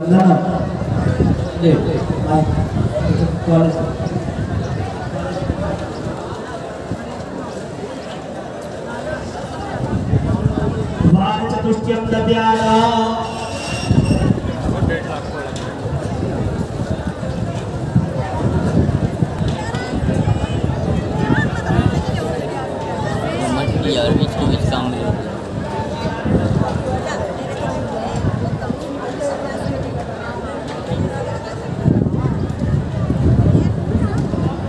चतुष्टयं दद्यात् यार बीच में काम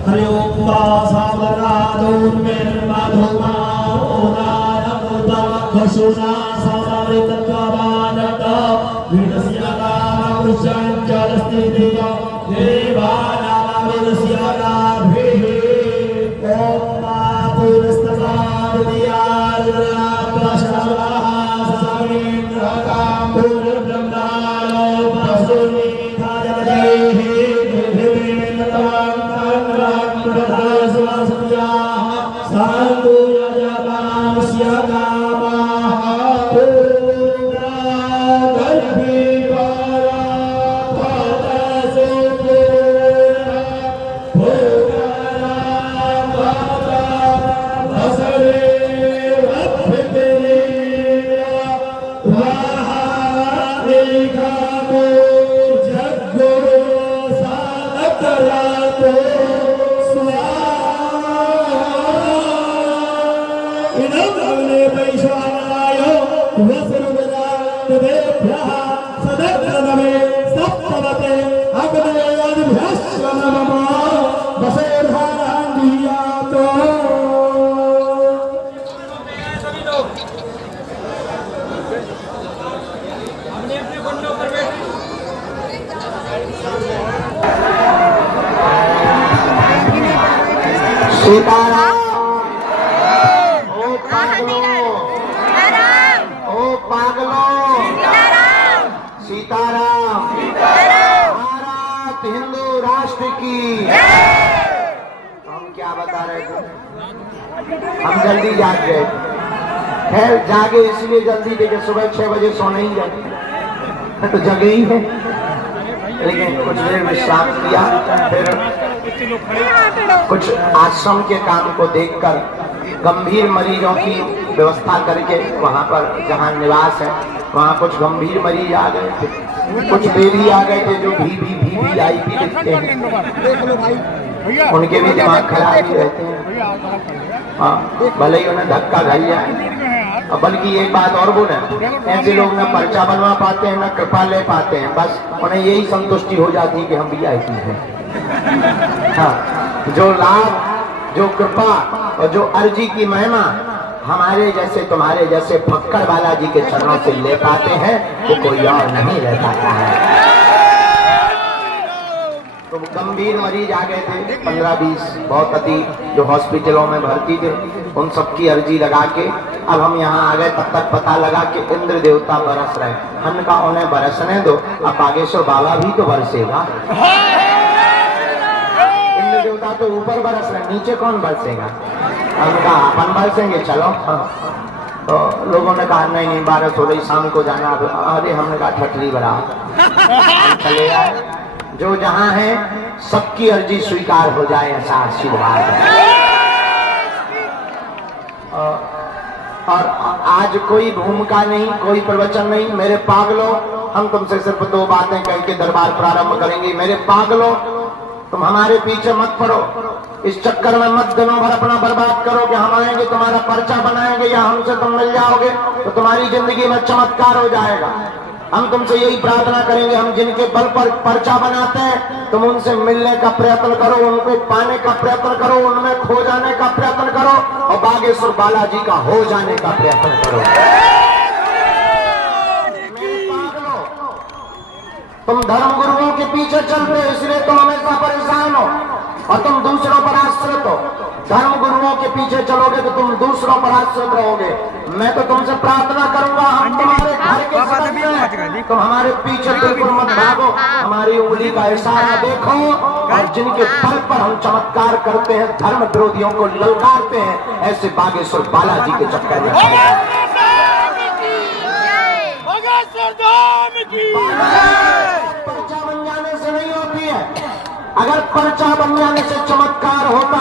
हरि ओम वासावरादोर्मेर्माधोमाओनारमुदमखशुना सावरितत्ववानत विदस्यकामकृष्णञ्चलस्तिदेव देवानामविदस्यकाभिः ओम मातुरस्तवादियार्द्रात्वशरवः ससमीन्द्रकां पूर्वब्रह्मणालो पशुनिधायमदेः सीताराम। ओ पागलो, ओ पागलो, सीताराम। भारत हिंदू राष्ट्र की। हम क्या बता रहे थे? हम जल्दी जाग गए। खैर जागे इसलिए जल्दी थे कि सुबह 6 बजे सोने ही जाते तो जगे ही है, लेकिन कुछ देर विश्राम किया। फिर कुछ आश्रम के काम को देखकर गंभीर मरीजों की व्यवस्था करके वहां पर जहां निवास है वहां कुछ गंभीर मरीज आ गए थे, कुछ बेबी आ गए थे जो भी आई भी लिखते हैं, उनके भी दिमाग खराब ही रहते हैं। हाँ, भले ही उन्हें धक्का खाई जाए। बल्कि एक बात और बोले, ऐसे लोग न पर्चा बनवा पाते हैं न कृपा ले पाते हैं, बस उन्हें यही संतुष्टि हो जाती है कि हम VIP हैं। हाँ, जो लाभ, जो कृपा और जो अर्जी की महिमा हमारे जैसे तुम्हारे जैसे फक्कड़ बालाजी के चरणों से ले पाते हैं वो कोई और नहीं ले पाता है। तो गंभीर मरीज आ गए थे 15-20 बहुत अति, जो हॉस्पिटलों में भर्ती थे, उन सबकी अर्जी लगा के अब हम यहाँ आ गए। तब तक पता लगा कि इंद्र देवता बरस रहे। हमने कहा उन्हें बरसने दो, अब बागेश्वर बाबा भी तो बरसेगा। इंद्र देवता तो ऊपर बरस रहे, नीचे कौन बरसेगा? हमने कहा अपन बरसेंगे, चलो। तो लोगों ने कहा नहीं 12 हो रही, शाम को जाना। अरे हमने कहा ठटरी बड़ा, चले आए। जो जहां है सबकी अर्जी स्वीकार हो जाए ऐसा आशीर्वाद है। और आज कोई भूमिका नहीं, कोई प्रवचन नहीं। मेरे पागलों, हम तुमसे सिर्फ 2 बातें कह के दरबार प्रारंभ करेंगे। मेरे पागलों, तुम हमारे पीछे मत पड़ो, इस चक्कर में मत दिनों भर अपना बर्बाद करो कि हम आएंगे तुम्हारा पर्चा बनाएंगे या हमसे तुम मिल जाओगे तो तुम्हारी जिंदगी में चमत्कार हो जाएगा। हम तुमसे यही प्रार्थना करेंगे, हम जिनके बल पर पर्चा बनाते हैं तुम उनसे मिलने का प्रयत्न करो, उनको पाने का प्रयत्न करो, उनमें खो जाने का प्रयत्न करो और बागेश्वर बालाजी का हो जाने का प्रयत्न करो। तुम धर्म गुरुओं के पीछे चलते हो इसलिए तुम हमेशा परेशान हो और तुम दूसरों पर आश्रित हो। धर्म गुरुओं के पीछे चलोगे तो तुम दूसरों पर आश्रित रहोगे। मैं तो तुमसे प्रार्थना करूंगा, हम तुम्हारे घर के सदस्य हैं, तुम हमारे पीछे बिल्कुल मत भागो, हमारी उंगली का इशारा देखो और जिनके बल पर हम चमत्कार करते हैं, धर्म विरोधियों को ललकारते हैं, ऐसे बागेश्वर बालाजी के चक्कर में बागेश्वर धाम की अगर पर्चा बन जाने से चमत्कार होता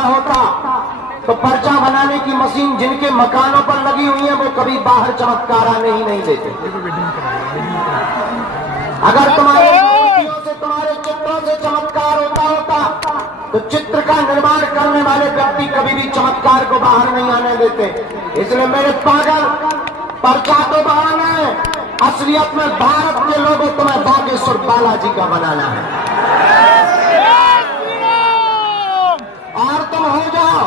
तो पर्चा बनाने की मशीन जिनके मकानों पर लगी हुई है वो कभी बाहर चमत्कार आने ही नहीं देते। अगर तुम्हारे मूर्तियों से, तुम्हारे चित्रों से चमत्कार होता तो चित्र का निर्माण करने वाले व्यक्ति कभी भी चमत्कार को बाहर नहीं आने देते। इसलिए मेरे पागल, पर्चा तो बहाना है, असलियत में भारत के लोगों तुम्हें बागेश्वर बालाजी का बनाना है। और तुम हो जाओ,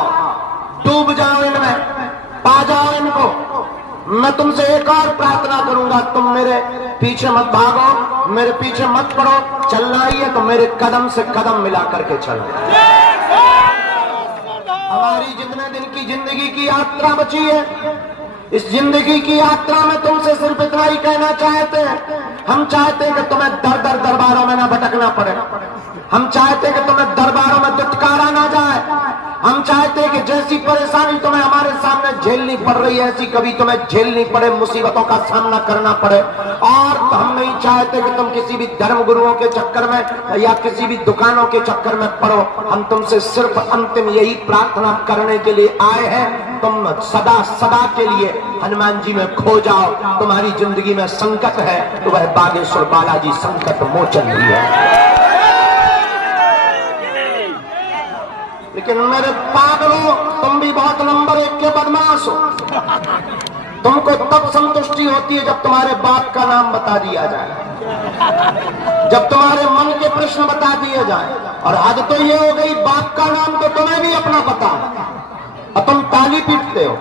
डूब जाओ इनमें, पा जाओ इनको। मैं तुमसे एक और प्रार्थना करूंगा, तुम मेरे पीछे मत भागो, मेरे पीछे मत पड़ो। चलना ही है तो मेरे कदम से कदम मिला करके चलो। हमारी जितने दिन की जिंदगी की यात्रा बची है, इस जिंदगी की यात्रा में तुमसे सिर्फ इतना ही कहना चाहते हैं। हम चाहते हैं कि तुम्हें दर दर दरबारों में ना भटकना पड़े। हम चाहते हैं कि तुम्हें दरबारों में दुत्कारा ना जाए। हम चाहते हैं कि जैसी परेशानी तुम्हें हमारे सामने झेलनी पड़ रही है, ऐसी कभी तुम्हें झेलनी पड़े, मुसीबतों का सामना करना पड़े। और हम नहीं चाहते कि तुम किसी भी धर्म गुरुओं के चक्कर में या किसी भी दुकानों के चक्कर में पड़ो। हम तुमसे सिर्फ अंतिम यही प्रार्थना करने के लिए आए हैं, तुम सदा सदा के लिए हनुमान जी में खो जाओ। तुम्हारी जिंदगी में संकट है तो वह बागेश्वर बालाजी संकट मोचन भी है। लेकिन मेरे पागलों, तुम भी बहुत नंबर 1 के बदमाश हो। तुमको तब संतुष्टि होती है जब तुम्हारे बाप का नाम बता दिया जाए, जब तुम्हारे मन के प्रश्न बता दिए जाए। और हद तो ये हो गई, बाप का नाम तो तुम्हें भी अपना पता है और तुम ताली पीटते हो।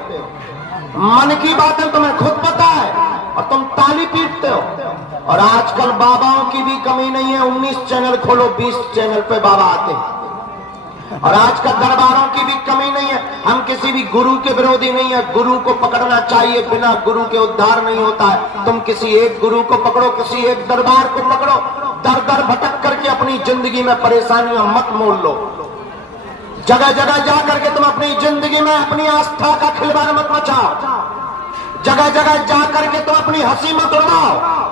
मन की बातें तुम्हें खुद पता है और तुम ताली पीटते हो। और आजकल बाबाओं की भी कमी नहीं है, 19 चैनल खोलो, 20 चैनल पे बाबा आते हैं। और आजकल दरबारों की भी कमी नहीं है। हम किसी भी गुरु के विरोधी नहीं है, गुरु को पकड़ना चाहिए, बिना गुरु के उद्धार नहीं होता है। तुम किसी एक गुरु को पकड़ो, किसी एक दरबार को पकड़ो, दर दर भटक करके अपनी जिंदगी में परेशानियां मत मोल लो। जगह जगह जा करके तुम अपनी जिंदगी में अपनी आस्था का खिलवाड़ मत मचाओ। जगह जगह जा करके तुम अपनी हंसी मत उड़ाओ।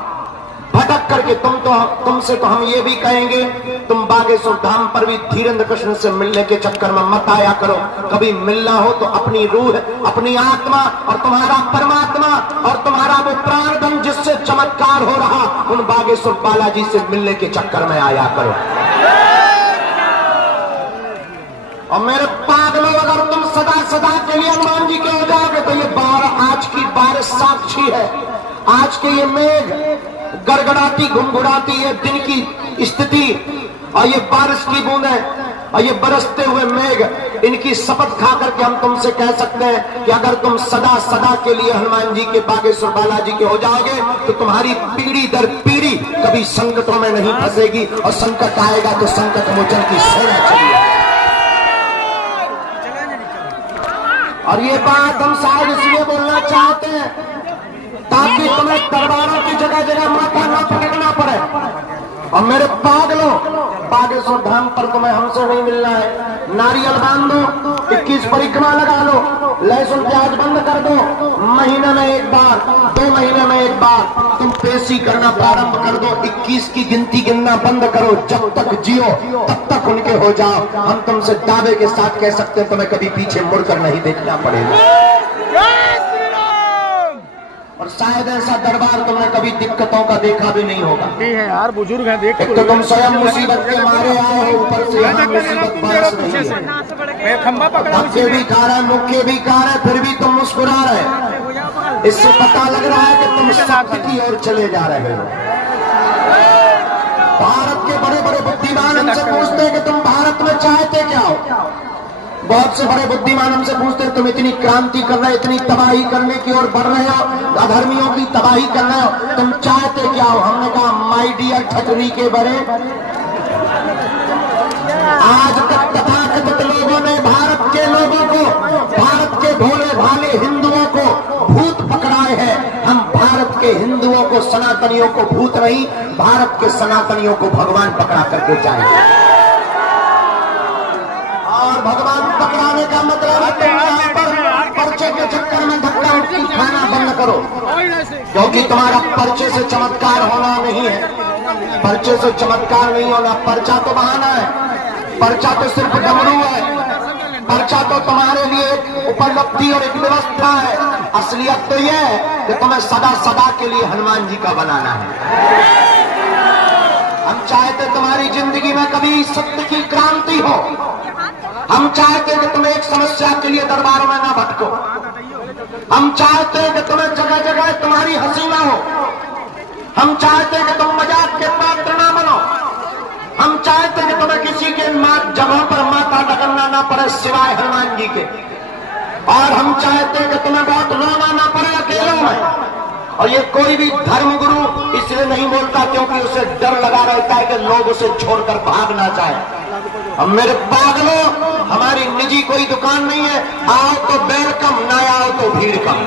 भटक करके तुमसे तो हम ये भी कहेंगे, तुम बागेश्वर धाम पर भी धीरेन्द्र कृष्ण से मिलने के चक्कर में मत आया करो। कभी मिलना हो तो अपनी रूह, अपनी आत्मा और तुम्हारा परमात्मा और तुम्हारा वो प्राणधन जिससे चमत्कार हो रहा, उन बागेश्वर बालाजी से मिलने के चक्कर में आया करो। और मेरे पागलों, अगर तुम सदा सदा के लिए हनुमान जी के हो जाओगे तो ये आज की बारिश साक्षी है। आज के ये मेघ गड़गड़ाती घुमघुड़ाती है दिन की स्थिति, और ये बारिश की बूंदें और ये बरसते हुए मेघ, इनकी शपथ खा करके हम तुमसे कह सकते हैं कि अगर तुम सदा सदा के लिए हनुमान जी के, बागेश्वर बालाजी के हो जाओगे तो तुम्हारी पीढ़ी दर पीढ़ी कभी संकटों में नहीं फंसेगी। और संकट आएगा तो संकट मोचन की सेना चलेगी। और ये बात हम शायद इसलिए बोलना चाहते हैं ताकि तुम्हें दरबारों की जगह जगह माथा न पकड़ना पड़े। और मेरे पागलों, बागेश्वर धाम पर तुम्हें हमसे नहीं मिलना है। नारियल बांध दो, 21 परिक्रमा लगा लो, लहसुन प्याज बंद कर दो। महीने में एक बार, 2 महीने में एक बार तुम पेशी करना प्रारंभ कर दो। 21 की गिनती गिनना बंद करो। जब तक जियो तब तक उनके हो जाओ। हम तुमसे दावे के साथ कह सकते हैं, तुम्हें कभी पीछे मुड़कर नहीं देखना पड़ेगा। और शायद ऐसा दरबार तुमने कभी दिक्कतों का देखा भी नहीं होगा। है यार, बुजुर्ग है, देख तो तुम स्वयं मुसीबत के मारे आए हो, ऊपर से यहाँ मुसीबत बरस रही है। खंबा पकड़ा, धक्के भी खा रहे, मुक्के भी खा रहे, फिर भी तुम मुस्कुरा रहे। इससे पता लग रहा है कि तुम सत्य की ओर चले जा रहे हो। भारत के बड़े बड़े बुद्धिमान हमसे पूछते हैं कि तुम भारत में चाहते क्या हो। बहुत से बड़े बुद्धिमान हमसे पूछते हैं, तुम इतनी क्रांति कर रहे हो, इतनी तबाही करने की ओर बढ़ रहे हो, अधर्मियों की तबाही कर रहे हो, तुम चाहते क्या हो। हमने कहा, माय डियर ठटरी के बड़े, आज तक तथाकथित लोगों ने भारत के लोगों को, भारत के भोले भाले हिंदुओं को भूत पकड़ाए हैं। हम भारत के हिंदुओं को, सनातनियों को भूत नहीं, भारत के सनातनियों को भगवान पकड़ा करके जाएंगे। और भगवान पकड़ाने का मतलब है तुम यहाँ पर पर्चे के चक्कर में धक्का उठकी खाना बंद करो, क्योंकि तुम्हारा पर्चे से चमत्कार होना नहीं है। पर्चे से चमत्कार नहीं होना, पर्चा तो बहाना है। पर्चा तो सिर्फ डमरू है, पर्चा तो तुम्हारे लिए एक उपलब्धि और एक व्यवस्था है। असलियत तो यह है कि तुम्हें सदा सदा के लिए हनुमान जी का बनाना है। हम चाहते तुम्हारी जिंदगी में कभी सत्य की क्रांति हो। हम चाहते कि तुम एक समस्या के लिए दरबारों में ना भटको। हम चाहते कि तुम्हें जगह जगह तुम्हारी हंसी ना हो। हम चाहते कि तुम मजाक के पात्र ना बनो। हम चाहते कि तुम्हें किसी के जगहों पर माथा ढकना ना पड़े सिवाय हनुमान जी के। और हम चाहते कि तुम्हें बहुत रोना ना पड़े अकेलों में। और ये कोई भी धर्म गुरु इसलिए नहीं बोलता क्योंकि उसे डर लगा रहता है कि लोग उसे छोड़कर भाग ना जाए। अब मेरे पागलों, हमारी निजी कोई दुकान नहीं है। आओ तो वेलकम, ना आओ तो भीड़ कम।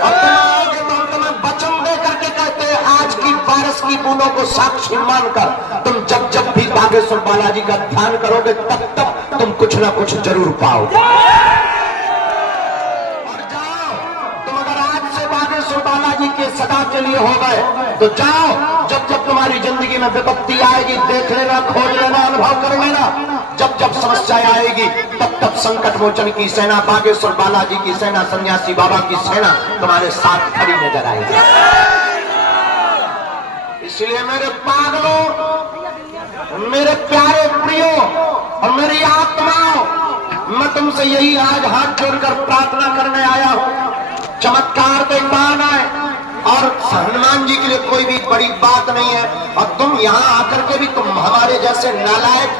अब तुम आओगे तो हम तुम्हें वचन दे करके कहते हैं, आज की बारिश की बूंदों को साक्षी मानकर तुम जब जब भी बागेश्वर बालाजी का ध्यान करोगे तब तब तुम कुछ ना कुछ जरूर पाओगे। बालाजी के सदा के लिए हो गए तो जाओ, जब जब तुम्हारी जिंदगी में विपत्ति आएगी देख लेना, खोज लेना, अनुभव कर लेना। जब जब समस्या आएगी तब तब संकट मोचन की सेना, बागेश्वर बालाजी की सेना, सन्यासी बाबा की सेना तुम्हारे साथ खड़ी नजर आएगी। इसलिए मेरे पागलों, मेरे प्यारे प्रियो और मेरी आत्माओं, मैं तुमसे यही आज हाथ जोड़कर प्रार्थना करने आया हूं। चमत्कार तो पाना है और हनुमान जी के लिए कोई भी बड़ी बात नहीं है। और तुम यहाँ आकर के भी तुम हमारे जैसे नालायक,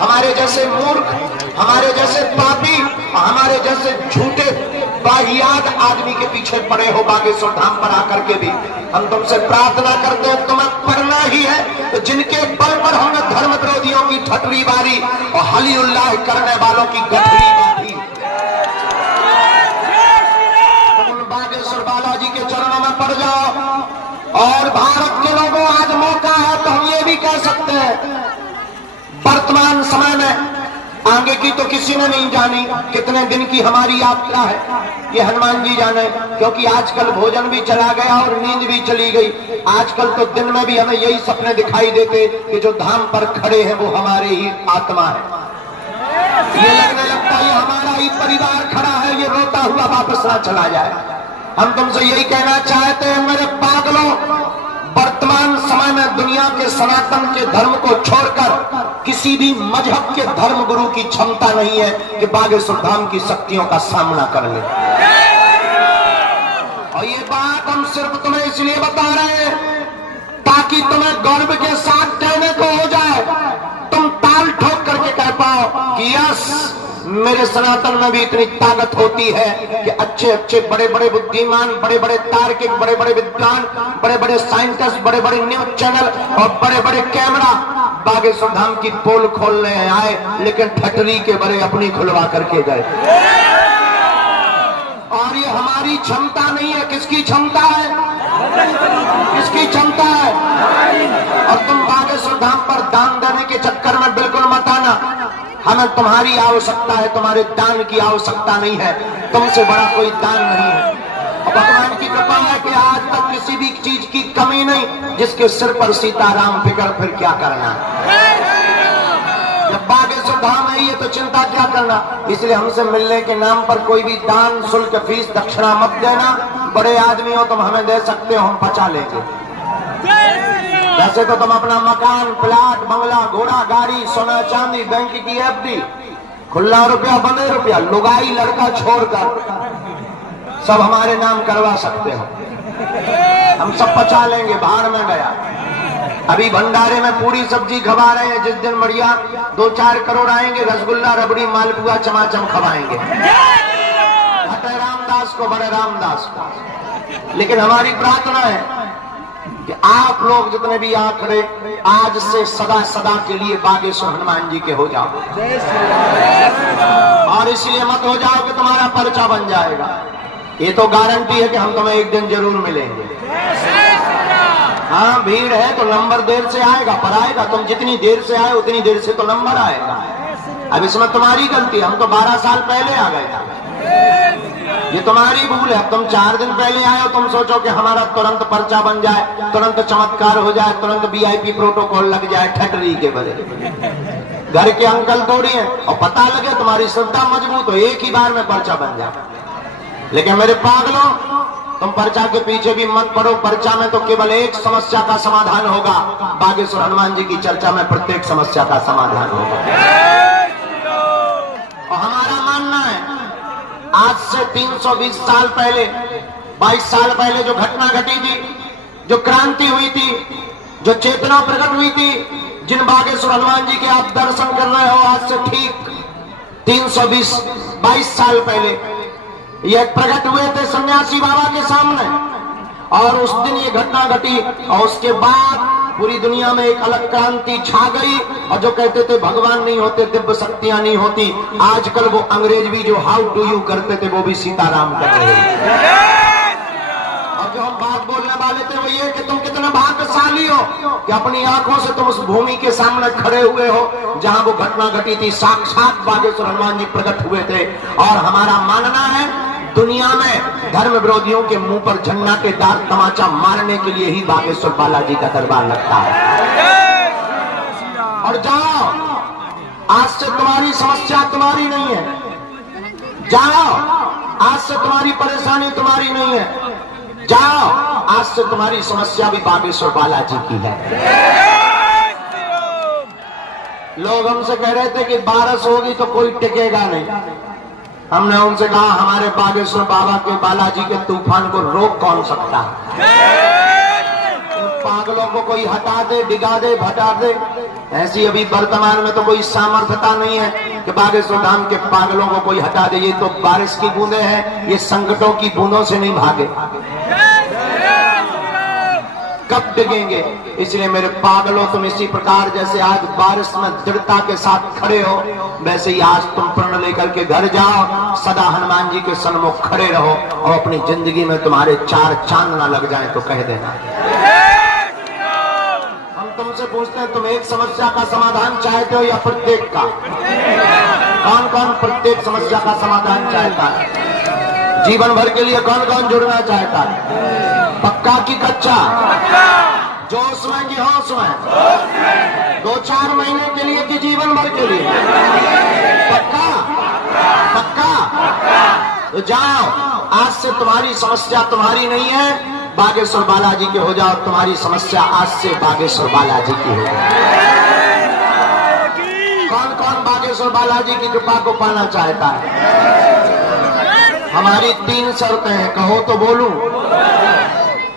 हमारे जैसे मूर्ख, हमारे जैसे पापी, हमारे जैसे झूठे बाहियात आदमी के पीछे पड़े हो बागेश्वर धाम पर आकर के भी। हम तुमसे प्रार्थना करते हैं, तुम्हें पढ़ना ही है तो जिनके बल पर हमने धर्म विरोधियों की ठटरी बारी और हली उल्लाह करने वालों की गठरी बांधी, बागेश्वर बालाजी के चरणों में पड़ जाओ। और भारत के लोगों, आज मौका है तो हम ये भी कह सकते हैं, वर्तमान समय में आगे की तो किसी ने नहीं जानी कितने दिन की हमारी यात्रा है, ये हनुमान जी जाने। क्योंकि आजकल भोजन भी चला गया और नींद भी चली गई। आजकल तो दिन में भी हमें यही सपने दिखाई देते कि जो धाम पर खड़े हैं वो हमारे ही आत्मा है। ये लगने लगता है ये हमारा ही परिवार खड़ा है, ये रोता हुआ वापस ना चला जाए। हम तुमसे यही कहना चाहते हैं मेरे पागलों, वर्तमान समय में दुनिया के सनातन के धर्म को छोड़कर किसी भी मजहब के धर्म गुरु की क्षमता नहीं है कि बागेश्वर धाम की शक्तियों का सामना कर ले। और ये बात हम सिर्फ तुम्हें इसलिए बता रहे हैं ताकि तुम्हें गर्व के साथ कहने को हो जाए, तुम ताल ठोक करके कह पाओ कि यस, मेरे सनातन में भी इतनी ताकत होती है कि अच्छे अच्छे बड़े बड़े बुद्धिमान, बड़े बड़े तार्किक, बड़े बड़े विद्वान, बड़े बड़े साइंटिस्ट, बड़े बड़े न्यूज चैनल और बड़े बड़े कैमरा बागेश्वर धाम की पोल खोलने आए, लेकिन ठटरी के बड़े अपनी खुलवा करके गए। और ये हमारी क्षमता नहीं है, किसकी क्षमता है? किसकी क्षमता है? और तुम बागेश्वर धाम पर दान देने के चक्कर में बिल्कुल मत आना। हमें तुम्हारी आवश्यकता है, तुम्हारे दान की आवश्यकता नहीं है। तुमसे बड़ा कोई दान नहीं है। और भगवान की कृपा है कि आज तक किसी भी चीज की कमी नहीं। जिसके सिर पर सीताराम फिकर, फिर क्या करना? जब बागेश्वर धाम है ये तो चिंता क्या करना। इसलिए हमसे मिलने के नाम पर कोई भी दान, शुल्क, फीस, दक्षिणा मत देना। बड़े आदमी हो तुम, हमें दे सकते हो, हम पचा लेंगे। वैसे तो तुम अपना मकान, प्लाट, बंगला, घोड़ा, गाड़ी, सोना चांदी, बैंक की एफडी, खुला रुपया, बंदे रुपया, लुगाई लड़का छोड़कर सब हमारे नाम करवा सकते हो। हम सब पचा लेंगे, बाहर में गया। अभी भंडारे में पूरी सब्जी खवा रहे हैं, जिस दिन बढ़िया 2-4 करोड़ आएंगे, रसगुल्ला, रबड़ी, मालपुआ, चमाचम खवाएंगे। बड़े रामदास को, बड़े रामदास को। लेकिन हमारी प्रार्थना है कि आप लोग जितने भी आंकड़े आज से सदा सदा के लिए बागेश्वर हनुमान जी के हो जाओ। और इसलिए मत हो जाओ कि तुम्हारा पर्चा बन जाएगा। ये तो गारंटी है कि हम तुम्हें एक दिन जरूर मिलेंगे। हाँ, भीड़ है तो नंबर देर से आएगा, पर आएगा। तुम जितनी देर से आए उतनी देर से तो नंबर आएगा। अब इसमें तुम्हारी गलती, हम तो 12 साल पहले आ गए थे। ये तुम्हारी भूल है। अब तुम 4 दिन पहले आए हो, तुम सोचो कि हमारा तुरंत पर्चा बन जाए, तुरंत चमत्कार हो जाए, तुरंत VIP प्रोटोकॉल लग जाए ठटरी के बदले। घर के अंकल थोड़ी हैं, और पता लगे तुम्हारी श्रद्धा मजबूत हो, एक ही बार में पर्चा बन जाए। लेकिन मेरे पागलों, तुम पर्चा के पीछे भी मत पड़ो। पर्चा में तो केवल एक समस्या का समाधान होगा, बागेश्वर हनुमान जी की चर्चा में प्रत्येक समस्या का समाधान होगा। और हमारा मानना है, आज से 320 साल पहले, 22 साल पहले जो घटना घटी थी, जो क्रांति हुई थी, जो चेतना प्रकट हुई थी, जिन बागेश्वर हनुमान जी के आप दर्शन कर रहे हो, आज से ठीक 22 साल पहले ये प्रकट हुए थे सन्यासी बाबा के सामने। और उस दिन ये घटना घटी, और उसके बाद पूरी दुनिया में एक अलग क्रांति छा गई। और जो कहते थे भगवान नहीं होते, दिव्य शक्तियां नहीं होती, आजकल वो अंग्रेज भी जो हाउ डू यू करते थे, वो भी सीताराम कर रहे हैं। और जो हम बात बोलने वाले थे वो ये कि तुम कितने भाग्यशाली हो कि अपनी आंखों से तुम उस भूमि के सामने खड़े हुए हो जहां वो घटना घटी थी। साक्षात बागेश्वर हनुमान जी प्रकट हुए थे। और हमारा मानना है, दुनिया में धर्म विरोधियों के मुंह पर झंडा के दाग तमाचा मारने के लिए ही बागेश्वर बालाजी का दरबार लगता है। और जाओ, आज से तुम्हारी समस्या तुम्हारी नहीं है। जाओ, आज से तुम्हारी परेशानी तुम्हारी नहीं है। जाओ, आज से तुम्हारी समस्या भी बागेश्वर बालाजी की है। लोग हमसे कह रहे थे कि बारिश होगी तो कोई टिकेगा नहीं। हमने उनसे कहा, हमारे बागेश्वर बाबा के बालाजी के तूफान को रोक कौन सकता है? पागलों को कोई हटा दे, डिगा दे, भटा दे, ऐसी अभी वर्तमान में तो कोई सामर्थ्यता नहीं है कि बागेश्वर धाम के पागलों को कोई हटा दे। ये तो बारिश की बूंदे हैं, ये संकटों की बूंदों से नहीं भागे, कब डिगेंगे। इसलिए मेरे पागलों, तुम इसी प्रकार जैसे आज बारिश में दृढ़ता के साथ खड़े हो, वैसे ही आज तुम प्रण लेकर के घर जाओ, सदा हनुमान जी के सन्मुख खड़े रहो, और अपनी जिंदगी में तुम्हारे 4 चांद ना लग जाए तो कह देना। हम तुमसे पूछते हैं, तुम एक समस्या का समाधान चाहते हो या प्रत्येक का? कौन कौन प्रत्येक समस्या का समाधान चाहता है? जीवन भर के लिए कौन कौन जुड़ना चाहता है? पक्का की कच्चा? जोश में कि होश में? 2-4 महीने के लिए कि जीवन भर के लिए? पक्का? पक्का? तो जाओ, आज से तुम्हारी समस्या तुम्हारी नहीं है, बागेश्वर बालाजी के हो जाओ। तुम्हारी समस्या आज से बागेश्वर बालाजी की हो जाए। कौन कौन बागेश्वर बालाजी की कृपा को पाना चाहता है? हमारी 3 शर्तें हैं, कहो तो बोलूं।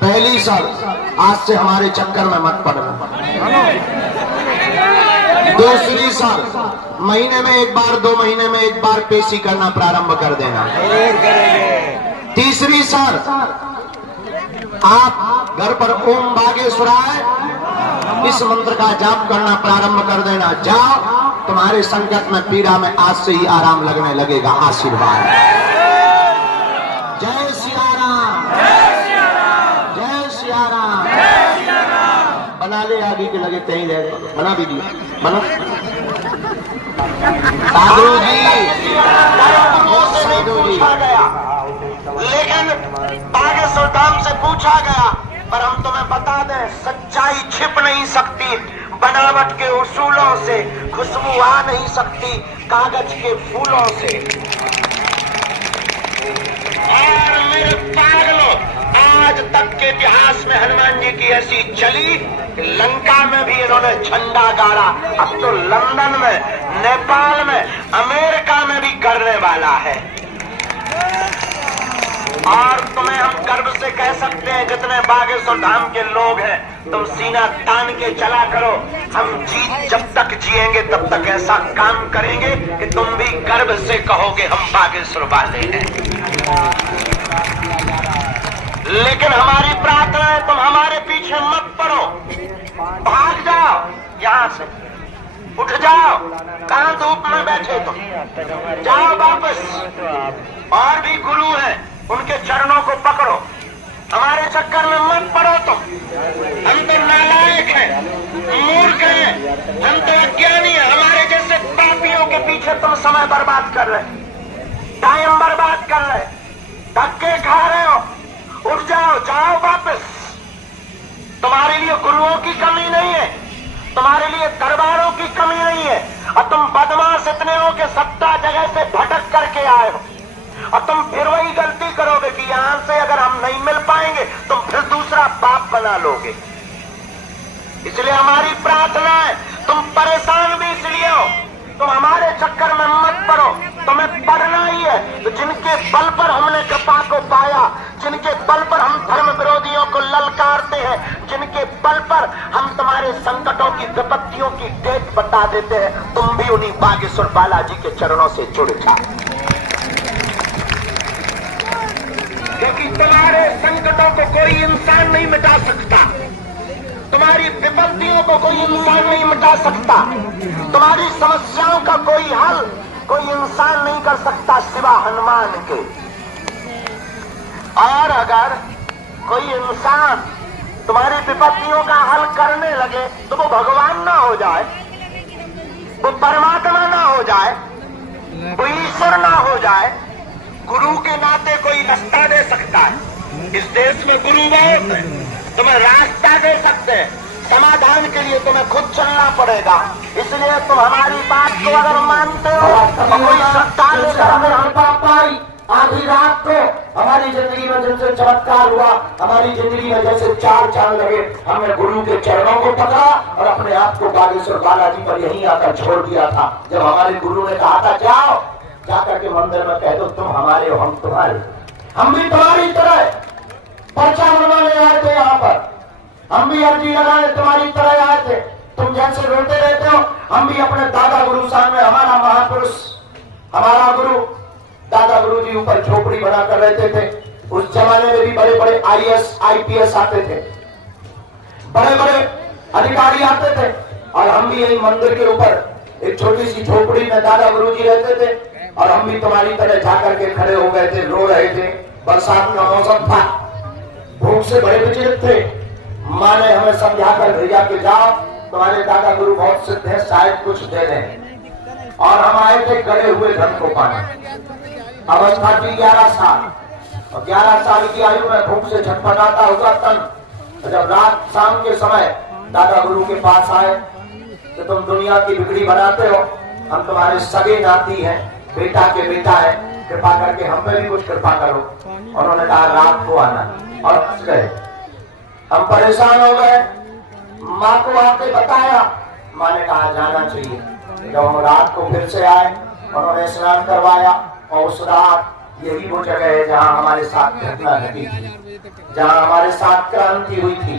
पहली शर्त, आज से हमारे चक्कर में मत पड़ना। दूसरी शर्त, महीने में एक बार, 2 महीने में एक बार पेशी करना प्रारंभ कर देना। तीसरी शर्त, आप घर पर ओम बागेश्वराय इस मंत्र का जाप करना प्रारंभ कर देना। जाओ, तुम्हारे संकट में, पीड़ा में आज से ही आराम लगने लगेगा। आशीर्वाद। जय सिया राम, जय सिया राम। बना ले, आगे के लगे कहीं ले, बना भी दिया, बना। साधु जी, लेकिन बागेश्वर धाम से पूछा गया, पर हम तुम्हें बता दें, सच्चाई छिप नहीं सकती बनावट के उसूलों से, खुशबू आ नहीं सकती कागज के फूलों से। और मेरे पागलों, आज तक के इतिहास में हनुमान जी की ऐसी चली कि लंका में भी इन्होंने झंडा गाड़ा, अब तो लंदन में, नेपाल में, अमेरिका में भी करने वाला है। और तुम्हें हम गर्व से कह सकते हैं, जितने बागेश्वर धाम के लोग हैं, तुम सीना तान के चला करो। हम जब तक जिएंगे तब तक ऐसा काम करेंगे कि तुम भी गर्व से कहोगे हम बागेश्वर वाले हैं। लेकिन हमारी प्रार्थना है, तुम हमारे पीछे मत पड़ो, भाग जाओ यहाँ से, उठ जाओ। कहाँ धूप में बैठे तुम? जाओ वापस। और भी गुरु हैं, उनके चरणों को पकड़ो, हमारे चक्कर में मत पड़ो तुम। हम तो नालायक हैं, मूर्ख हैं, हम तो अज्ञानी हैं। हमारे जैसे पापियों के पीछे तुम समय बर्बाद कर रहे, टाइम बर्बाद कर रहे, धक्के खा रहे हो, उठ जाओ, जाओ वापस। तुम्हारे लिए गुरुओं की कमी नहीं है, तुम्हारे लिए दरबारों की कमी नहीं है, और तुम बदमाश इतने हो कि 70 जगह से भटक करके आए हो, और तुम फिर वही गलती करोगे कि यहां से अगर हम नहीं मिल पाएंगे तुम फिर दूसरा बाप बना लोगे। इसलिए हमारी प्रार्थना है, तुम परेशान भी इसलिए हो, तुम हमारे चक्कर में मत पड़ो, तुम्हें पढ़ना ही है। तो जिनके बल पर हमने कृपा को पाया, जिनके बल पर हम धर्म विरोधियों को ललकारते हैं, जिनके बल पर हम तुम्हारे संकटों की विपत्तियों की डेट बता देते हैं, तुम भी उन्हीं बागेश्वर बालाजी के चरणों से जुड़ जाओ, क्योंकि तुम्हारे संकटों को कोई इंसान नहीं मिटा सकता, तुम्हारी विपत्तियों को कोई इंसान नहीं मिटा सकता, तुम्हारी समस्याओं का कोई हल कोई इंसान नहीं कर सकता सिवा हनुमान के। और अगर कोई इंसान तुम्हारी विपत्तियों का हल करने लगे तो वो भगवान ना हो जाए, वो परमात्मा ना हो जाए, वो ईश्वर ना हो जाए, गुरु के नाते कोई रास्ता दे सकता है। इस देश में गुरु बहुत है, तुम्हें रास्ता दे सकते हैं, समाधान के लिए तुम्हें खुद चलना पड़ेगा। इसलिए तुम हमारी बात को अगर मानते हो तो कोई श्रद्धा लेकर हमें हम पाई। आधी रात को हमारी जिंदगी में जिनसे चमत्कार हुआ, हमारी जिंदगी में जैसे 4 चांद लगे, हमने गुरु के चरणों को पकड़ा और अपने आप को बागेश्वर बालाजी पर यहीं आकर छोड़ दिया था। जब हमारे गुरु ने कहा था जाओ, जाकर के मंदिर में कह दो तुम हमारे हो हम तुम्हारे, हम भी तुम्हारी तरह पर्चा बनवाने आए थे यहाँ पर, हम भी अर्जी लगाने तुम्हारी तरह आए थे। तुम जैसे रोते रहते हो, हम भी अपने दादा गुरु सामने, हमारा महापुरुष, हमारा गुरु दादा गुरु जी ऊपर झोपड़ी बना कर रहते थे। उस जमाने में भी बड़े बड़े IAS IPS आते थे, बड़े बड़े अधिकारी आते थे, और हम भी यही मंदिर के ऊपर एक छोटी सी झोपड़ी में दादा गुरु जी रहते थे, और हम भी तुम्हारी तरह जाकर के खड़े हो गए थे, रो रहे थे। बरसात का मौसम था, भूख से बड़े विचलित थे। माँ ने हमें समझा कर भेजा कि जाओ, तुम्हारे दादा गुरु बहुत सिद्ध है, शायद कुछ दे दें। और हम आए थे गड़े हुए धन को पाने। अवस्था थी 11 साल, और 11 साल की आयु में भूख से छटपटाता हुआ तन। जब रात शाम के समय दादा गुरु के पास आए कि तुम दुनिया की बिगड़ी बनाते हो, हम तुम्हारे सगे नाती हैं, बेटा के बेटा है, कृपा करके हम पे भी कुछ कृपा करो। उन्होंने कहा रात को आना, और हंस गए। हम परेशान हो गए, माँ को आके बताया, माँ ने कहा जाना चाहिए। जब हम रात को फिर से आए, उन्होंने स्नान करवाया, और उस रात यही वो जगह है जहाँ हमारे साथ घटना घटी थी, जहाँ हमारे साथ क्रांति हुई थी,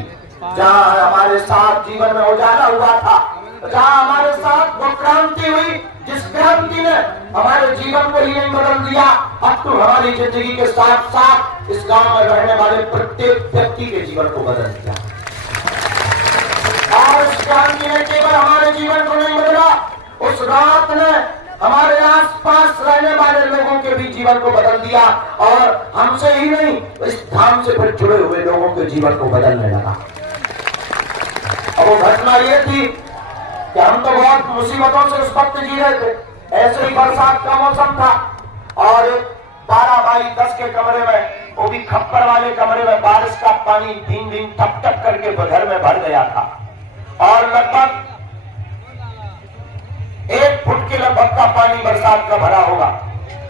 जहाँ हमारे साथ जीवन में उजाला हुआ था, जहाँ हमारे साथ वो क्रांति हुई जिस क्रांति ने हमारे जीवन को ही नहीं बदल दिया, अब तो हमारी जिंदगी के साथ साथ इस गांव में रहने वाले प्रत्येक व्यक्ति के जीवन को बदल दिया। और उस क्रांति ने केवल हमारे जीवन को नहीं बदला, उस रात ने हमारे आसपास रहने वाले लोगों के भी जीवन को बदल दिया, और हमसे ही नहीं, इस धाम से फिर जुड़े हुए लोगों के जीवन को बदलने लगा। अब वो घटना ये थी कि हम तो बहुत मुसीबतों से उस वक्त जी रहे थे। ऐसे ही बरसात का मौसम था, और 12x10 के कमरे में, वो भी खप्पर वाले कमरे में, बारिश का पानी धीम धीम टप टप करके घर में भर गया था, और लगभग 1 फुट के लगभग का पानी बरसात का भरा होगा,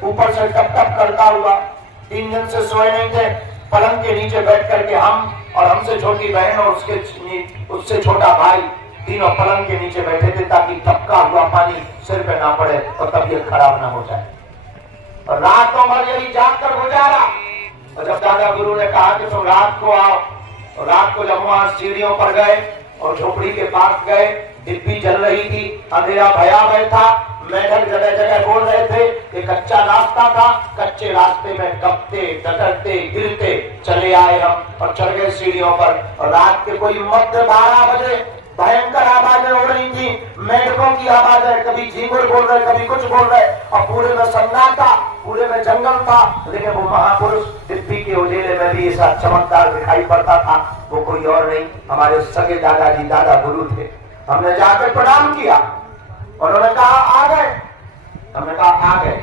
ऊपर से टप टप करता हुआ। 3 दिन से सोए नहीं थे। पलंग के नीचे बैठ करके हम और हमसे छोटी बहन और उससे छोटा भाई तीनों पलंग के नीचे बैठे थे, ताकि टपका हुआ पानी सिर पे ना पड़े और तबीयत खराब ना हो जाए। और रातों भर यही जाग कर गुजारा। और जब दादा गुरु ने कहा कि तुम रात को आओ, और रात को जब वहां सीढ़ियों पर गए और झोपड़ी के पास गए, डिब्बी जल रही थी, अंधेरा भयावह था, मेढक जगह जगह बोल रहे थे। ये कच्चा रास्ता था, कच्चे रास्ते में कपते डटरते गिरते चले आए हम, और चढ़ गए सीढ़ियों पर। और रात के कोई मध्य 12 बजे भयंकर आवाजें हो रही थी, मेढकों की आवाजें, कभी झींगुर बोल रहे, कभी कुछ बोल रहे, और पूरे में सन्नाटा, पूरे में जंगल था। लेकिन वो महापुरुष डिब्बी के उजेले में भी ऐसा चमकदार दिखाई पड़ता था। वो कोई और नहीं, हमारे सगे दादाजी दादा गुरु थे। हमने जाकर प्रणाम किया, उन्होंने कहा आ गए। हमने कहा आ गए।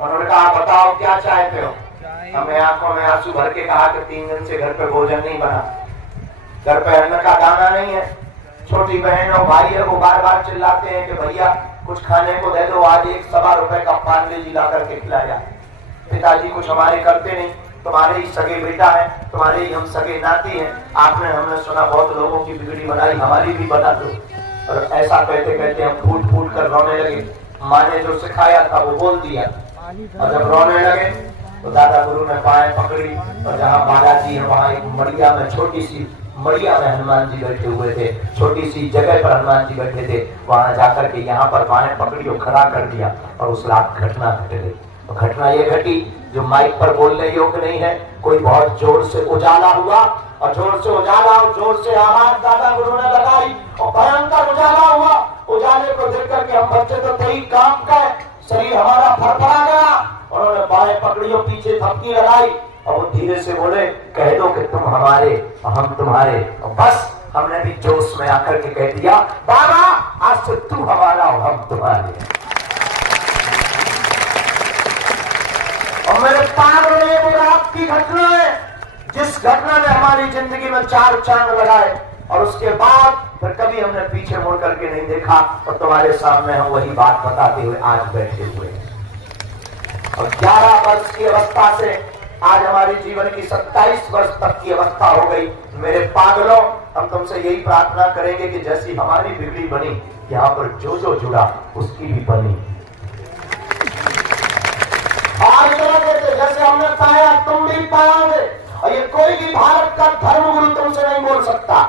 उन्होंने कहा बताओ क्या चाहते हो। हमें आंखों में आंसू भर के कहा कि 3 दिन से घर पे भोजन नहीं बना, घर पे अन्न का दाना नहीं है। छोटी बहन और भाई है वो बार बार चिल्लाते हैं कि भैया कुछ खाने को दे दो, आज 1 सवा रुपए का पार्ले जी ला करके खिलाया। पिताजी कुछ हमारे करते नहीं, तुम्हारे ही सगे बेटा है, तुम्हारे ही हम सगे नाती हैं, आपने हमने सुना बहुत लोगों की बिगड़ी बनाई, हमारी भी बना दो। और ऐसा कहते कहते हम फूट फूट कर रोने लगे। माँ ने जो सिखाया था वो बोल दिया, और जब रोने लगे तो दादा गुरु ने पाए पकड़ी, और जहाँ बालाजी है वहाँ एक मड़िया में, छोटी सी मड़िया में हनुमान जी बैठे हुए थे, छोटी सी जगह पर हनुमान जी बैठे थे। वहां जाकर के यहाँ पर बाएं पकड़ी और खड़ा कर दिया, और उस रात घटना घट गई। घटना ये घटी जो माइक पर बोलने योग्य नहीं है। कोई बहुत जोर से उजाला हुआ, और जोर से उजाला और जोर से आवाज दादा गुरु ने लगाई, और भयंकर उजाला हुआ। उजाले को देख करके हम बच्चे तो कई काम का शरीर हमारा फरफरा गया। उन्होंने बाएं पकड़ियों पीछे थपकी लगाई, और वो धीरे से बोले, कह दो कि तुम हमारे हम तुम्हारे। और बस हमने भी जोश में आकर के कह दिया, बाबा आज से तू हमारा और हम तुम्हारे। और मेरे पागल ने वो रात की घटना है जिस घटना ने हमारी जिंदगी में 4 चांद लगाए, और उसके बाद फिर कभी हमने पीछे मुड़ करके नहीं देखा। और तुम्हारे सामने हम वही बात बताते हुए आज बैठे हुए हैं। और 11 वर्ष की अवस्था से आज हमारे जीवन की 27 वर्ष तक की अवस्था हो गई। मेरे पागलों, हम तुमसे यही प्रार्थना करेंगे कि जैसी हमारी बिगड़ी बनी, यहाँ पर जो जो जुड़ा उसकी भी बनी। आज जैसे हमने पाया तुम भी पाओगे। और ये कोई भी भारत का धर्म गुरु तुमसे नहीं बोल सकता,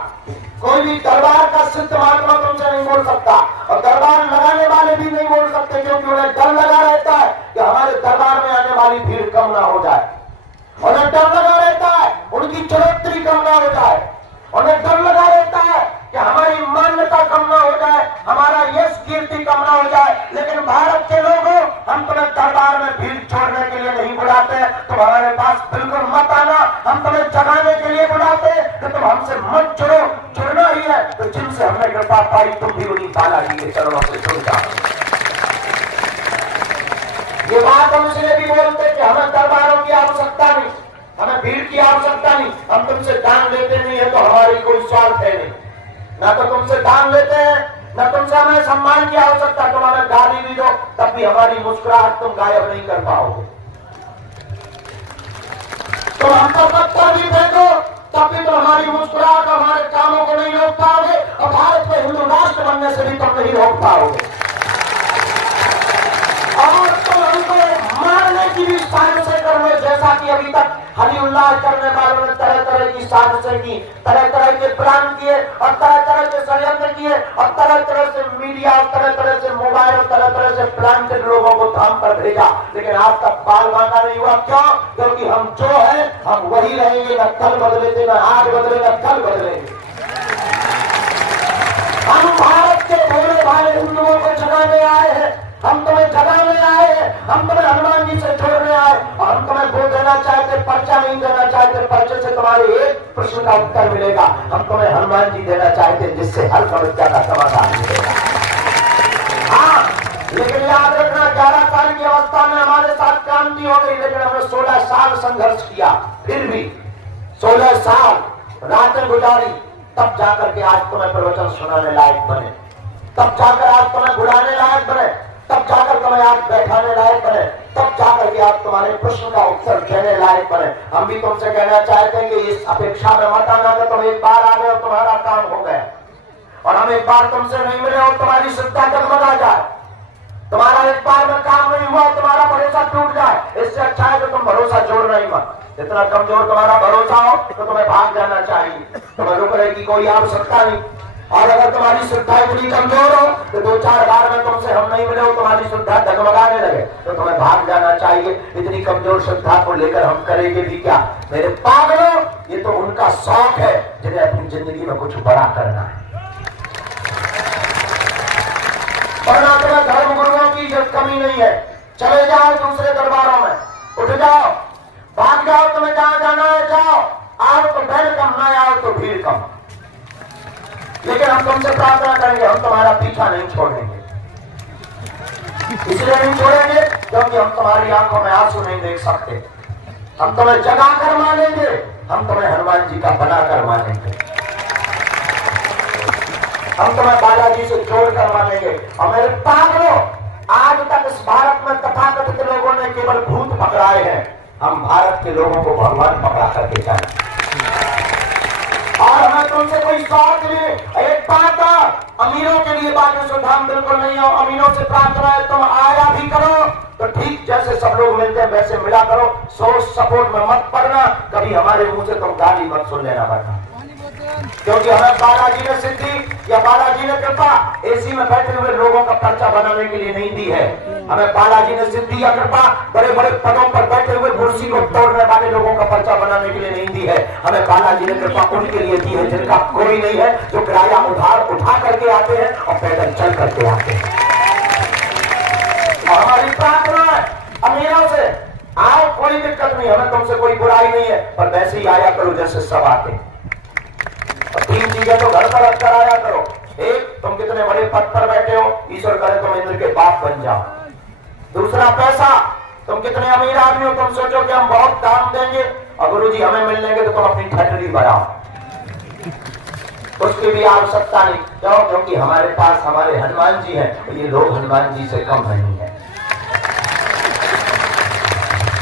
कोई भी दरबार का सिद्ध महात्मा तुमसे नहीं बोल सकता, और दरबार लगाने वाले भी नहीं बोल सकते, क्योंकि उन्हें डर लगा रहता है कि हमारे दरबार में आने वाली भीड़ कम ना हो जाए। उन्हें डर लगा रहता है उनकी चढ़ोतरी कम ना हो जाए। उन्हें डर लगा रहता है कि हमारी मान्यता कम ना हो जाए, हमारा यश कीर्ति कम ना हो जाए। लेकिन भारत के लोगों, हम तुम्हें दरबार में भीड़ छोड़ने के लिए नहीं बुलाते, तुम हमारे पास बिल्कुल मत आना। हम तुम्हें जगाने के लिए बुलाते कि तुम हमसे मत जुड़ो। जुड़ना ही है तो जिनसे हमने कृपा पाई तुम भी उन्हीं बालाजी के चरणों से जुड़ जाओ। ये बात हम इसलिए भी बोलते कि हमें दरबारों की आवश्यकता नहीं, हमें भीड़ की आवश्यकता नहीं। हम तुमसे दान लेते नहीं है तो हमारी कोई स्वार्थ है नहीं, ना तो तुमसे दान लेते हैं, ना तुमसे हमें सम्मान की आवश्यकता। तुम हमें गाली भी दो तब भी हमारी मुस्कुराहट तुम गायब नहीं कर पाओगे। तुम हम पर पत्थर भी फेंको तब भी तुम हमारी मुस्कुराहट और हमारे कामों को नहीं रोक पाओगे, और भारत में हिंदू राष्ट्र बनने से भी तुम नहीं रोक पाओगे। और तुम हमको मारने की भी साजिशें कर लो, जैसा कि अभी तक हली उल्लाह करने वालों ने तरह तरह की साजिशें की, तरह तरह के प्लान किए, और तरह तरह के षड्यंत्र किए, और तरह तरह से मीडिया और तरह तरह से मोबाइल और तरह तरह से प्लांटेड लोगों को थाम पर भेजा, लेकिन आज तक बाल बांधा नहीं हुआ। क्यों? क्योंकि हम जो है हम वही रहेंगे, न कल बदले थे, न आज बदले, न कल बदलेंगे। हम भारत के भोले भाले हिंदुओं को जगाने आए हैं, हम तुम्हें जगाने आए हैं, हम तुम्हें हनुमान जी से जोड़ने आए। और हम तुम्हें वो देना चाहते, पर्चा नहीं देना चाहते, पर्चे से तुम्हारे एक प्रश्न का उत्तर मिलेगा। हम तुम्हें हनुमान जी देना चाहते जिससे हर समस्या का समाधान मिलेगा। हाँ, लेकिन याद रखना 11 साल की अवस्था में हमारे साथ क्रांति हो गई, लेकिन हमने 16 साल संघर्ष किया। फिर भी 16 साल रातें गुजारी, तब जाकर के आज तुम्हें प्रवचन सुनाने लायक बने, तब जाकर आज तुम्हें बुलाने लायक बने, तब जाकर तुम्हें आज बैठाने लायक बने, तब जाकर के आप तुम्हारे प्रश्न का उत्तर देने लायक बने। हम भी तुमसे कहना चाहते हैं कि इस अपेक्षा में मत आना कि तुम एक बार आ गए और तुम्हारा काम हो गया, और हम एक बार तुमसे नहीं मिले और तुम्हारी श्रद्धा डगमगा जाए, तुम्हारा एक बार में काम नहीं हुआ, तुम्हारा भरोसा टूट जाए। इससे अच्छा है कि तुम भरोसा जोड़ना ही मत। जितना कमजोर तुम्हारा भरोसा हो तो तुम्हें भाग जाना चाहिए, तुम्हें रुकने की कोई आवश्यकता नहीं। और अगर तुम्हारी श्रद्धा इतनी कमजोर हो तो 2-4 बार में तुमसे हम नहीं मिले हो, तुम्हारी श्रद्धा डगमगाने लगे तो तुम्हें भाग जाना चाहिए। इतनी कमजोर श्रद्धा को लेकर हम करेंगे भी क्या? मेरे पागलों, ये तो उनका शौक है जिन्हें अपनी जिंदगी में कुछ बड़ा करना है। वरना तुम्हें धर्म गुरुओं की जब कमी नहीं है, चले जाओ दूसरे दरबारों में, उठ जाओ, भाग जाओ, तुम्हें जहां जाना है जाओ, आओ तो वेलकम, ना आओ तो भीड़ कम। लेकिन हम तुमसे प्रार्थना करेंगे, हम तुम्हारा पीछा नहीं छोड़ेंगे। इसलिए नहीं छोड़ेंगे क्योंकि हम तुम्हारी आंखों में आंसू नहीं देख सकते, हम तुम्हें जगा कर मानेंगे, हम तुम्हें हनुमान जी का बनाकर मानेंगे, हम तुम्हें बालाजी से जोड़कर मानेंगे। और मेरे पागलों, आज तक इस भारत में तथाकथित लोगों ने केवल भूत पकड़ाए हैं, हम भारत के लोगों को भगवान पकड़ा करके जाए। और हमें तुमसे कोई स्वार्थ नहीं। एक बात, अमीरों के लिए बातें सुधाम बिल्कुल नहीं हो। अमीरों से प्रार्थना है तुम आया भी करो तो ठीक जैसे सब लोग मिलते हैं वैसे मिला करो, सोच सपोर्ट में मत पड़ना, कभी हमारे मुंह से तुम गाली मत सुन लेना बेटा, क्योंकि हमें बालाजी ने सिद्धि या बालाजी ने कृपा एसी में बैठे हुए लोगों का पर्चा बनाने के लिए नहीं दी है। हमें बालाजी ने सिद्धि या कृपा बड़े बड़े पदों पर बैठे हुए कुर्सी को तोड़ने वाले लोगों का पर्चा बनाने के लिए नहीं दी है। हमें बालाजी ने कृपा उनके लिए दी है जिनका कोई नहीं है, जो किराया उधार उठा करके आते हैं और पैदल चल करके आते हैं। और हमारी प्रार्थना है अमीरों से, आओ कोई दिक्कत नहीं, हमें तुमसे कोई बुराई नहीं है, पर वैसे ही आया करो जैसे सब आते हैं। और 3 चीजें तो घर पर रखकर आया करो। एक, तुम कितने बड़े पद पर बैठे हो, ईश्वर करे तुम इंद्र के बाप बन जाओ। दूसरा, पैसा, तुम कितने अमीर आदमी हो, तुम सोचो कि हम बहुत दाम देंगे और गुरुजी हमें मिल लेंगे तो तुम अपनी ठटरी बढ़ाओ, उसकी भी आवश्यकता नहीं। क्यों? क्योंकि हमारे पास हमारे हनुमान जी हैं, तो ये लोग हनुमान जी से कम नहीं है।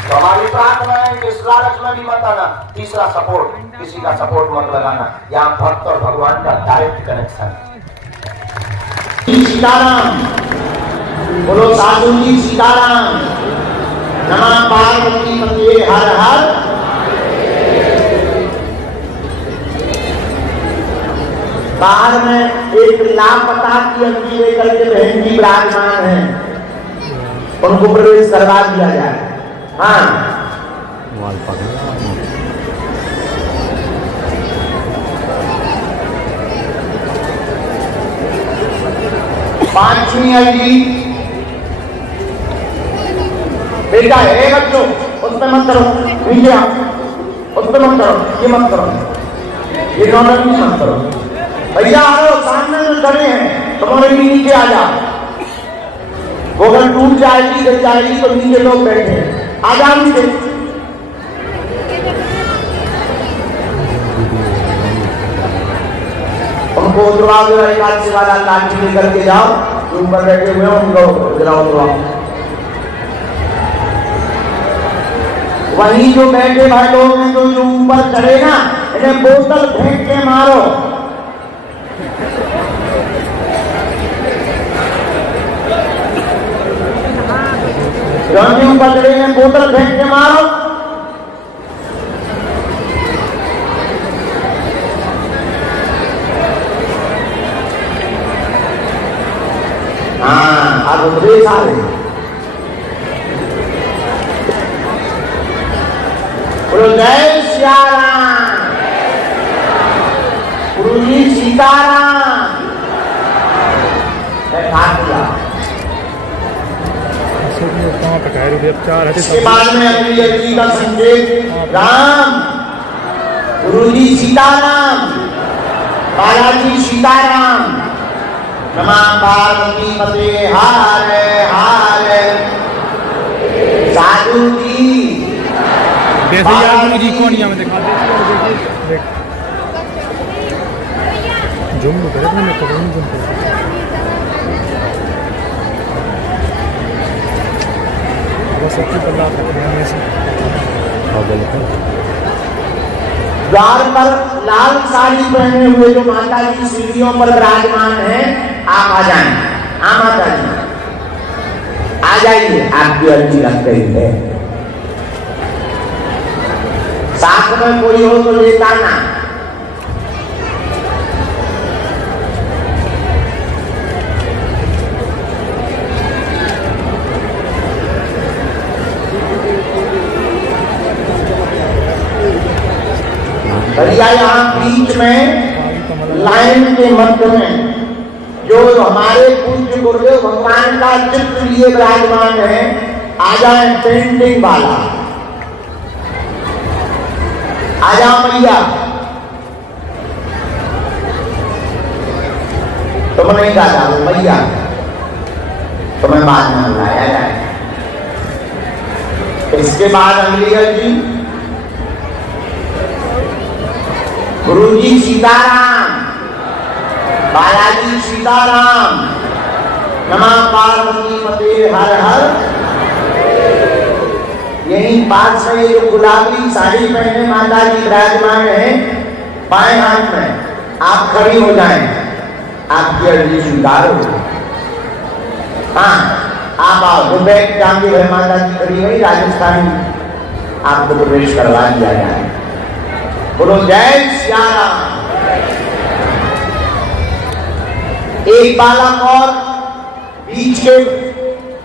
तो हमारी प्रार्थना है कि इस लालच में भी मत आना। तीसरा, सपोर्ट, किसी का सपोर्ट मत लगाना। यहाँ भक्त और भगवान का डायरेक्ट कनेक्शन। सीताराम बोलो, साधु जी सीताराम। नमः पार्वती पते हर हर। बाहर में एक लापता की अंगी लेकर के बहन जी विराजमान है, उनको प्रवेश करवा दिया जाए। हाँ, 5वीं आईडी बेटा है बच्चों, उस पर मत करो, नीचे आओ, उस पर मत करो, ये मत करो, ये नॉर्मल नहीं मत करो। भैया आओ, सामने में खड़े हैं, तुम्हारे भी नीचे आ जाओ। वो अगर टूट जाएगी गिर जाएगी तो नीचे लोग बैठे हैं, आ जाओ नीचे। उनको उतरवाओ, एक हाथ से वाला लाठी लेकर के जाओ, जो ऊपर बैठे हुए हैं उनको जरा उतरवाओ। वही जो बैठे भाई लोग हैं, जो ऊपर चढ़े ना, इन्हें बोतल फेंक के मारो। जो ऊपर चढ़े हैं बोतल फेंक के मारो। हाँ, अब उतरे सारे बोलो जय श्री राम, गुरु जी सीताराम। इसके बाद में अगली जी का संकेत, राम, गुरु जी सीताराम, बालाजी सीताराम। नमः पार्वती पते हारे हारे। साधु जी जैसे यार गुरु जी कोनिया में दिखा देते, जूम करो ना, मैं करूँ जूम करो। बस अच्छी बल्ला करते हैं ऐसे। द्वार पर लाल साड़ी पहने हुए जो माता जी सीढ़ियों पर विराजमान हैं, आप आ जाएं। हाँ माता जी आ जाइए, आपकी अर्जी लग गई है। साथ में कोई हो तो लेता ना। भैया यहाँ बीच में लाइन के मध्य में जो हमारे पूज्य गुरुदेव भगवान का चित्र लिए विराजमान है, आ जाए पेंटिंग वाला, आ जाओ भैया। तुम नहीं दादा हो भैया, तुम्हें बाद में बुलाया जाए। इसके बाद अगली जी गुरुजी सीताराम, बालाजी सीताराम, नमः पार्वती पते हर हर। यही पास में ये गुलाबी साड़ी पहने माता जी विराजमान है बाएं हाथ में, आप खड़ी हो जाएं, आपकी अर्जी स्वीकार हो। हाँ, आप आओ। जो बैग टांगे हुए माता जी खड़ी हुई राजस्थानी, आपको प्रवेश करवा दिया जाए। बोलो जय श्री राम। एक बालक और बीच के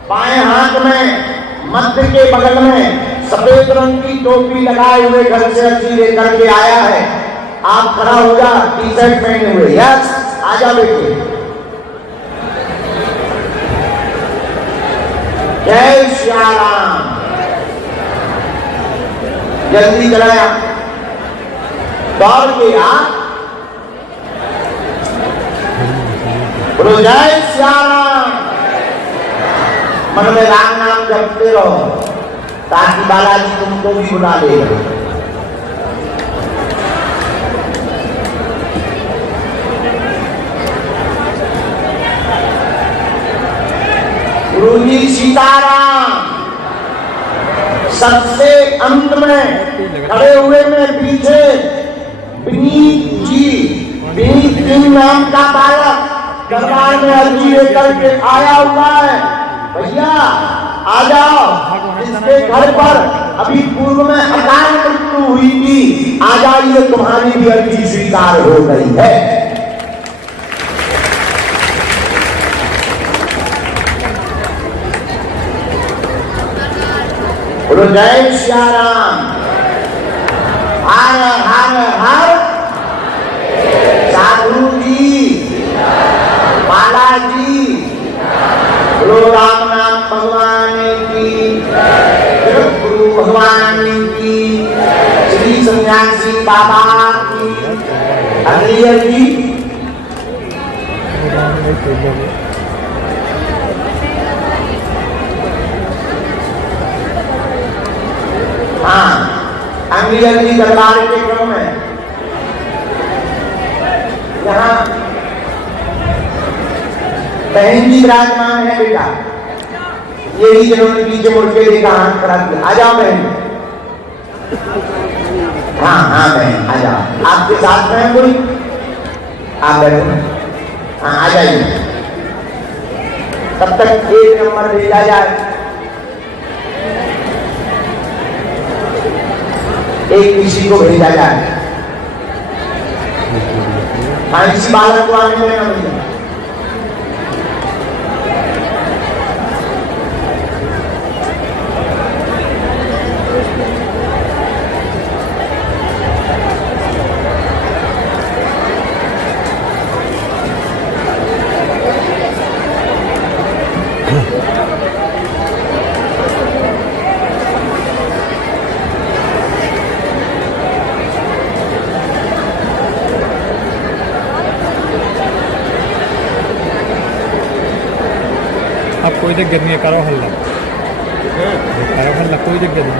बाएं हाथ में मध्य के बगल में सफेद रंग की टोपी लगाए हुए घर से अर्जी लेकर के आया है। आप खड़ा हो जा, टी शर्ट पहने हुए। यस, आजा बेटे। जय श्री राम। जल्दी चलाया, दौड़ के आ। बोलो जय श्री राम। मन में राम नाम जपते रहो ताकि बालाजी तुमको भी बुला ले। गुरुजी सीताराम। सबसे अंत में खड़े हुए में पीछे विनीत जी, विनीत सिंह नाम का बालक दरबार में अर्जी लेकर के आया हुआ है। भैया आ जाओ, इसके घर पर अभी पूर्व में अकाल मृत्यु हुई थी, आ जाइए, तुम्हारी भी अर्जी स्वीकार हो गई है। बोलो जय श्री राम। हर हर हर साधु जी, बालाजी। बोलो राम नाम भगवान की, गुरु भगवान की, श्री सन्यासी बाबा की। अगली जी हाँ, अंग्रेजी दरबार के क्रम में यहाँ बहन जी विराजमान है। बेटा यही जिन्होंने पीछे मुड़ के देखा, हाथ खड़ा किया। आ जाओ बहन। हाँ हाँ बहन आ जाओ। आपके साथ में है कोई? आप बैठो। हाँ आ जाइए। तब तक 1 नंबर भेजा जाए। एक किसी को भेजा जाए। हाँ, इसी बालक को आने में ना। अब कोई दिक्कत नहीं है, करो हल्ला, करो हल्ला, कोई दिक्कत नहीं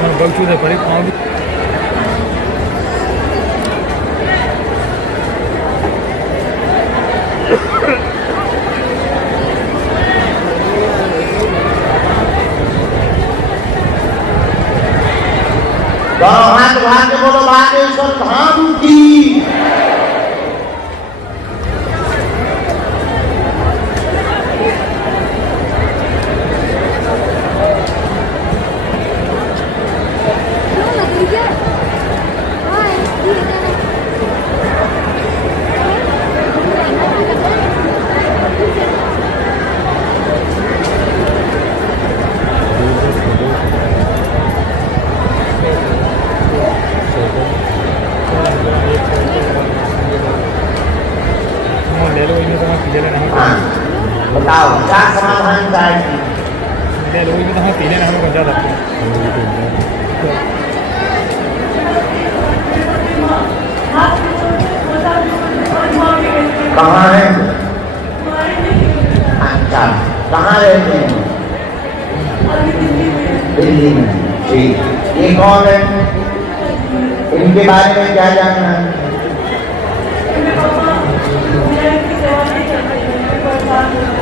है। बगचू से पड़े पाँव भी। हाथ उठा के बोलो बागेश्वर धाम की। बताओ क्या समाधान चाहिए? कहाँ है? अच्छा, कहाँ रहते हैं? दिल्ली में। ठीक, ये कौन है? इनके बारे में क्या जानना है?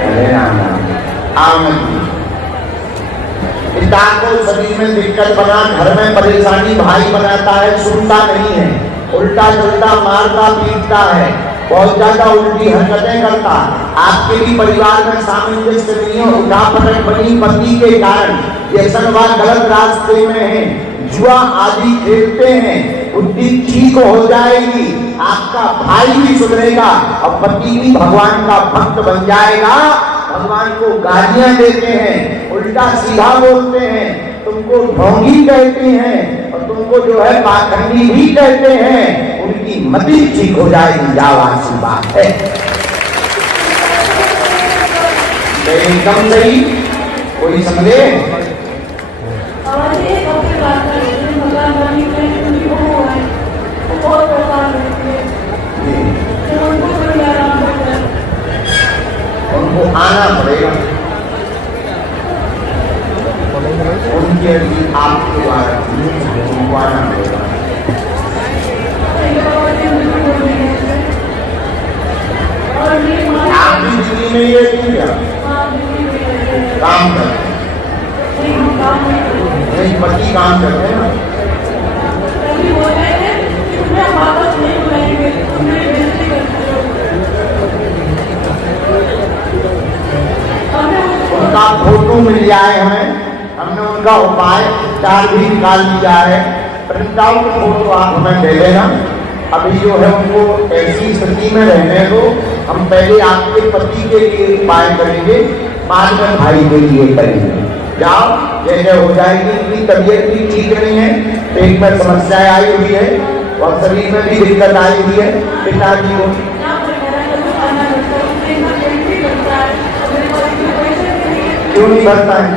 अरे राम राम। आमन पिता को शरीर में दिक्कत बना, घर में परेशानी भाई बनाता है, सुनता नहीं है, उल्टा चलता मारता पीटता है, बहुत ज्यादा उल्टी हरकतें करता। आपके भी परिवार में सामंजस्य नहीं है, उठापटक बनी पति के कारण, व्यसनवाद गलत रास्ते में है, जुआ आदि खेलते हैं, बुद्धि ठीक हो जाएगी, आपका भाई भी सुधरेगा और पति भी भगवान का भक्त बन जाएगा। भगवान को गालियां देते हैं, उल्टा सीधा बोलते हैं, तुमको ढोंगी कहते हैं और तुमको जो है पाखंडी भी कहते हैं, उनकी मति ठीक हो जाएगी। जावासी बात है, एकदम सही। कोई समझे? उनको आना पड़ेगा, उनके लिए आपके द्वारा उनको आना पड़ेगा। आप भी दिल्ली में ही रहती क्या? काम करते नहीं, पति काम करते हैं ना। उनका फोटो मिल जाए हमें, हमने उनका उपाय चार भी निकाल लिया है, प्रिंट आउट फोटो आप हमें दे देना। अभी जो है उनको ऐसी स्थिति में रहने दो, हम पहले आपके पति के लिए उपाय करेंगे, बाद में भाई के लिए करेंगे। जाओ, जैसे हो जाएगी। उनकी तबीयत भी ठीक नहीं है, पेट में समस्याएं आई हुई है और शरीर में भी दिक्कत आई हुई है। पिताजी को क्यों नहीं भरता है?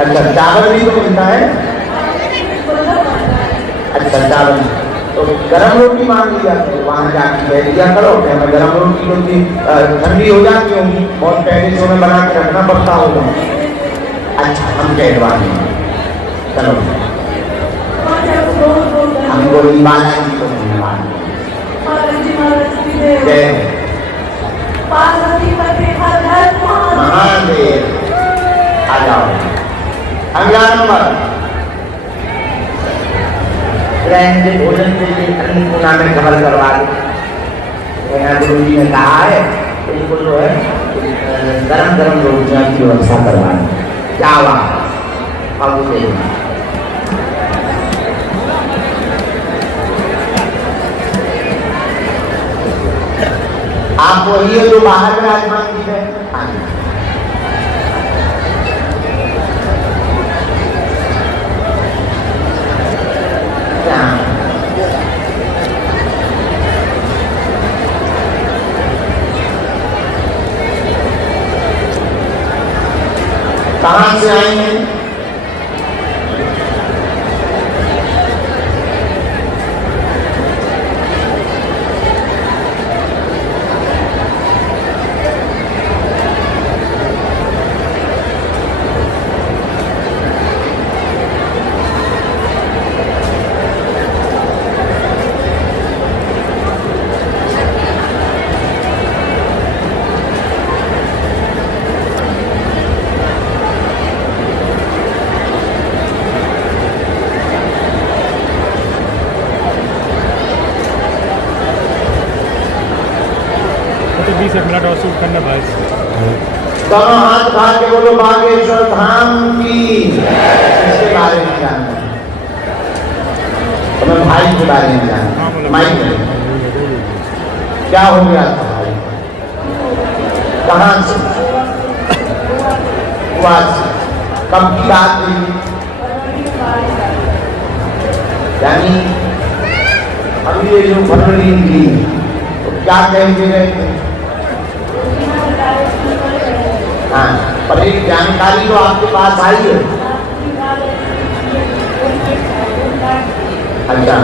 अच्छा, चावल भी तो मिलता है। अच्छा, चावल तो गरम रोटी मांग लिया, तो वहाँ जाके कह दिया करो कि हमें गरम रोटी क्योंकि ठंडी हो जाती होगी, बहुत पहले से उन्हें बना के रखना पड़ता होगा। अच्छा, हम कहवाएंगे, चलो हमको बालाजी को धन्यवाद। जय महादेव। आ जाओ, अगला नंबर ट्रेन के भोजन के लिए अन्नपूर्णा में खबर करवा दो। यहाँ गुरु जी ने कहा है इनको जो है गरम गरम रोटियां की व्यवस्था करवा दो। क्या बात, अब देखना आप वही है जो बाहर में आसमान की है। कहां से आई हैं? तो 20 मिनट और शूट करना भाई। दोनों हाथ उठा के बोलो बागेश्वर धाम की। इसके बारे में जानना है, तुम्हें भाई के बारे में जानना है। माइक क्या हो गया था भाई? कहाँ से? कब की बात हुई? यानी अभी ये जो फरवरी थी तो क्या कहेंगे रहे थे? हाँ, पर एक जानकारी तो आपके पास आई है। अच्छा,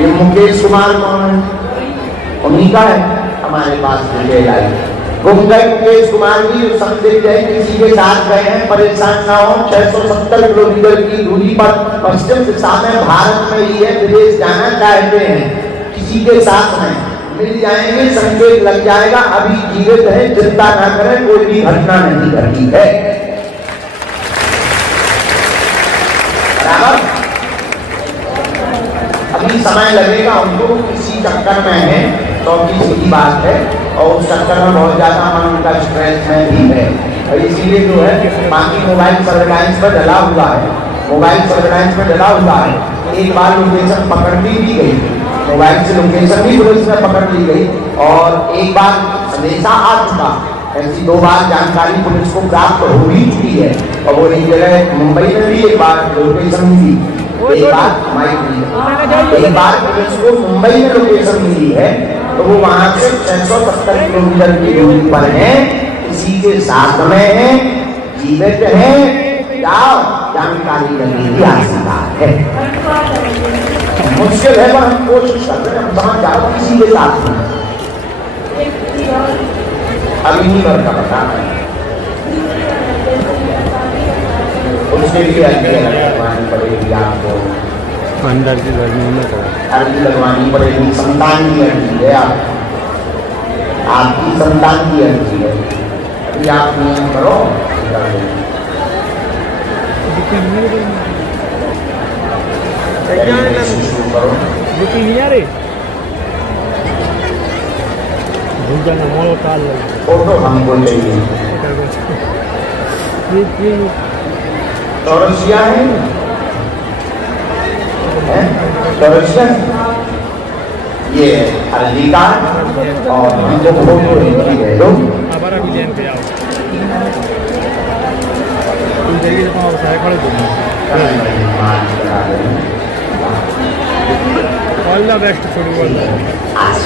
ये मुकेश कुमार कौन है? उन्हीं का है हमारे पास डिटेल आई। गुम गए मुकेश कुमार जी संदिग्ध है, किसी के साथ गए हैं, परेशान ना हो। 670 किलोमीटर की दूरी पर पश्चिम दिशा में भारत में ही है, विदेश जाना चाहते हैं, किसी के साथ में मिल जाएंगे, संकेत लग जाएगा। अभी जीवित है, चिंता ना करें, कोई भी घटना नहीं घटी है। बराबर, अभी समय लगेगा उनको, किसी चक्कर में है तो सीधी बात है, और उस चक्कर में बहुत ज्यादा मन उनका स्ट्रेस में भी है, और इसीलिए जो है बाकी मोबाइल सर्वेलांस पर डला हुआ है, मोबाइल सर्वेलांस में डला हुआ है। एक बार लोकेशन पकड़ ली भी गई, मोबाइल से लोकेशन भी पुलिस में पकड़ ली गई, और एक बार संदेशा आ चुका, ऐसी 2 बार जानकारी पुलिस को प्राप्त हो भी चुकी है, और वो एक जगह मुंबई में भी एक बार लोकेशन मिली, एक बार पुलिस को मुंबई में लोकेशन मिली है, तो वो वहां से 670 किलोमीटर की दूरी पर है, किसी के साथ में है, जीवित है, जाओ जानकारी लगने की आशंका है। मुश्किल है पर हम कोशिश कर रहे हैं, हम समझ जाओ किसी के साथ में, अभी नहीं भर का पता है, उसके लिए अर्जी लगवानी पड़ेगी आपको, अंदर की गर्मी में अर्जी लगवानी पड़ेगी, संतान की अर्जी है, आपकी संतान की अर्जी है, अभी आप नियम करो, शुरू करो। फोटो हमको चाहिए, चौरसिया है, चौरसिया ये अर्जी कार्ड और हमको फोटो दे दो। All the best football.